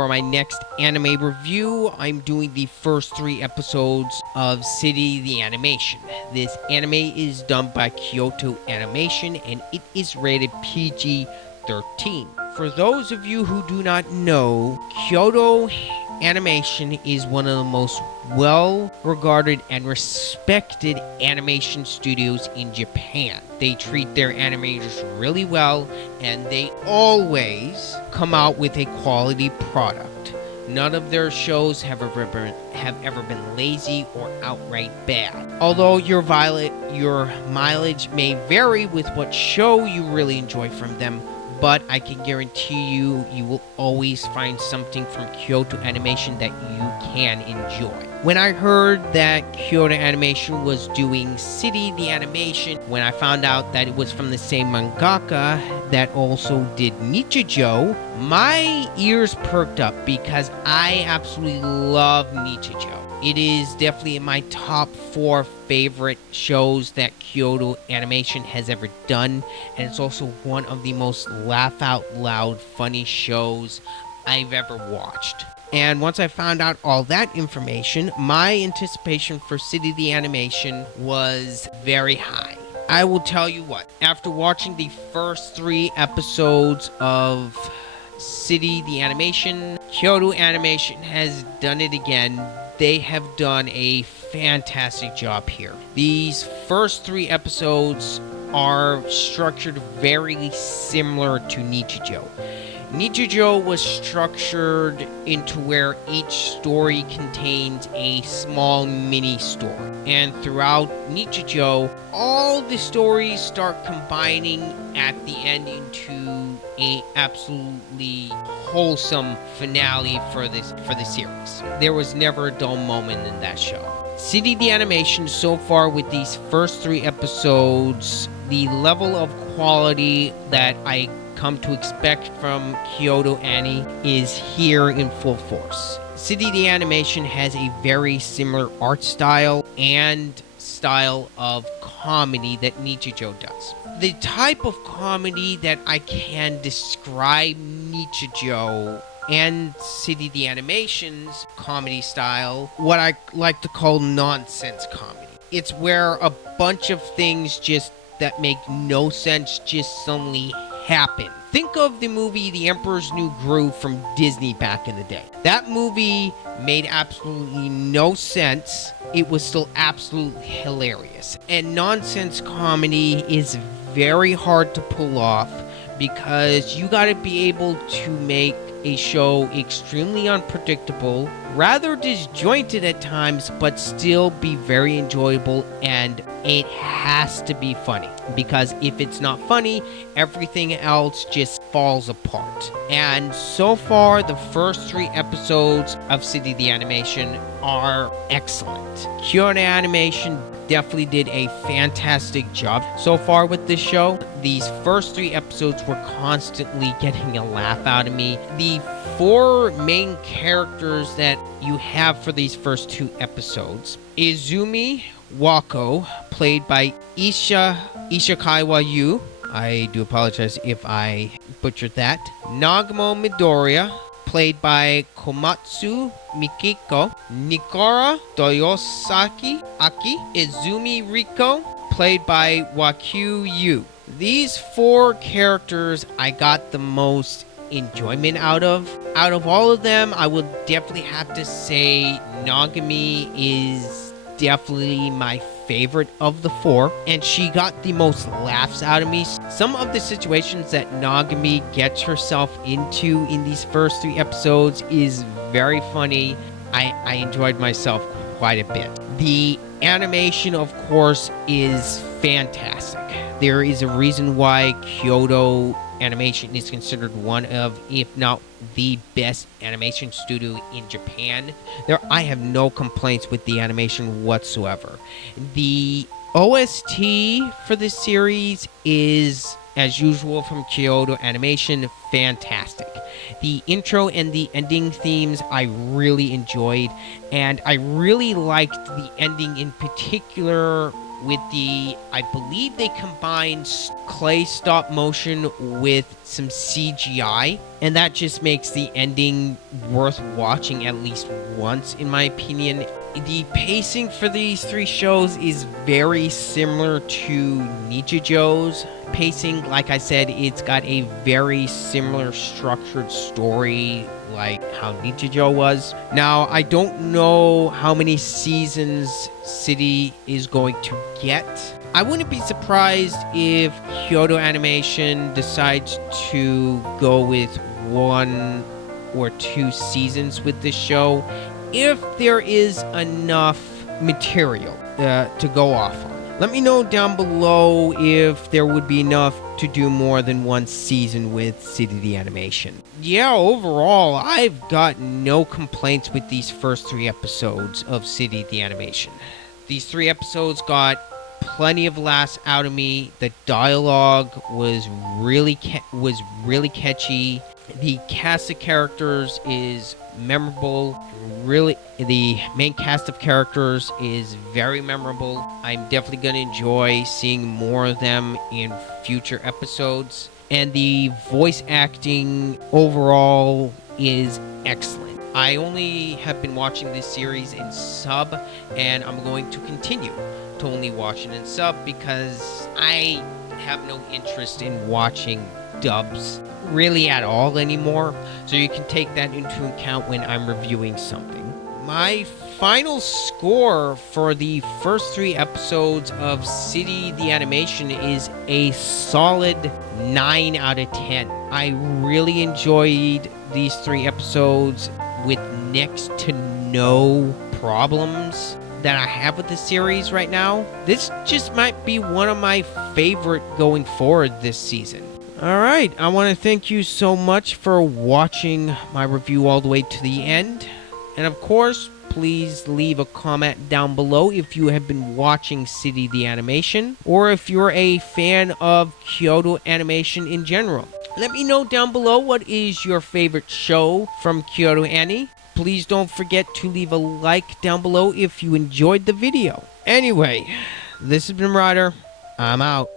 For my next anime review, I'm doing the first 3 episodes of City the Animation. This anime is done by Kyoto Animation and it is rated PG-13. For those of you who do not know, Kyoto Animation is one of the most well-regarded and respected animation studios in Japan. They treat their animators really well, and they always come out with a quality product. None of their shows have ever been lazy or outright bad. Although your mileage may vary with what show you really enjoy from them, but I can guarantee you will always find something from Kyoto Animation that you can enjoy. When I heard that Kyoto Animation was doing City the Animation, when I found out that it was from the same mangaka that also did Nichijou, my ears perked up because I absolutely love Nichijou. It is definitely in my top 4 favorite shows that Kyoto Animation has ever done, and it's also one of the most laugh-out-loud funny shows I've ever watched. And once I found out all that information, my anticipation for City the Animation was very high. I will tell you what, after watching the first 3 episodes of City the Animation, Kyoto Animation has done it again. They have done a fantastic job here. These first 3 episodes are structured very similar to Nichijou. Nichijou was structured into where each story contains a small mini story. And throughout Nichijou, all the stories start combining at the end into a absolutely wholesome finale for the series. There was never a dull moment in that show. City the Animation so far with these first 3 episodes, the level of quality that I come to expect from Kyoto Annie is here in full force. City the Animation has a very similar art style and style of comedy that Nichijou does. The type of comedy that I can describe Nichijou and City the Animation's comedy style, what I like to call nonsense comedy. It's where a bunch of things that make no sense just suddenly happen. Think of the movie The Emperor's New Groove from Disney back in the day. That movie made absolutely no sense. It was still absolutely hilarious. And nonsense comedy is very hard to pull off because you gotta be able to make a show extremely unpredictable, rather disjointed at times, but still be very enjoyable, and it has to be funny. Because if it's not funny, everything else just falls apart. And so far, the first 3 episodes of City the Animation are excellent. Kyoto Animation definitely did a fantastic job so far with this show. These first 3 episodes were constantly getting a laugh out of me. The 4 main characters that you have for these first 2 episodes: Izumi Wako, played by Ishikawa Yu. I do apologize if I butchered that. Nagamo Midoriya, played by Komatsu Mikiko. Nikora Toyosaki Aki. Izumi Riko, played by Wakyu Yu. These 4 characters I got the most enjoyment out of. Out of all of them, I would definitely have to say Nagami is definitely my favorite of the 4, and she got the most laughs out of me. Some of the situations that Nagami gets herself into in these first 3 episodes is very funny. I enjoyed myself quite a bit. The animation, of course, is fantastic. There is a reason why Kyoto Animation is considered one of, if not the best animation studio in Japan. I have no complaints with the animation whatsoever. The OST for this series is, as usual from Kyoto Animation, fantastic. The intro and the ending themes I really enjoyed, and I really liked the ending in particular with I believe they combined clay stop motion with some CGI, and that just makes the ending worth watching at least once, in my opinion. The pacing for these three shows is very similar to Nichijou's pacing. Like I said, it's got a very similar structured story like how Nichijou was. Now, I don't know how many seasons City is going to get. I wouldn't be surprised if Kyoto Animation decides to go with 1 or 2 seasons with this show, if there is enough material to go off on. Let me know down below if there would be enough to do more than 1 season with City the Animation. Yeah, overall, I've got no complaints with these first 3 episodes of City the Animation. These 3 episodes got plenty of laughs out of me. The dialogue was really catchy. The cast of characters is memorable. Really, the main cast of characters is very memorable. I'm definitely going to enjoy seeing more of them in future episodes. And the voice acting overall is excellent. I only have been watching this series in sub, and I'm going to continue to only watch it in sub because I have no interest in watching dubs really at all anymore, so you can take that into account when I'm reviewing something. My final score for the first 3 episodes of City the Animation is a solid 9 out of 10. I really enjoyed these 3 episodes with next to no problems that I have with the series right now. This just might be one of my favorite going forward this season. Alright, I want to thank you so much for watching my review all the way to the end. And of course, please leave a comment down below if you have been watching City the Animation, or if you're a fan of Kyoto Animation in general. Let me know down below what is your favorite show from Kyoto Annie. Please don't forget to leave a like down below if you enjoyed the video. Anyway, this has been Ryder. I'm out.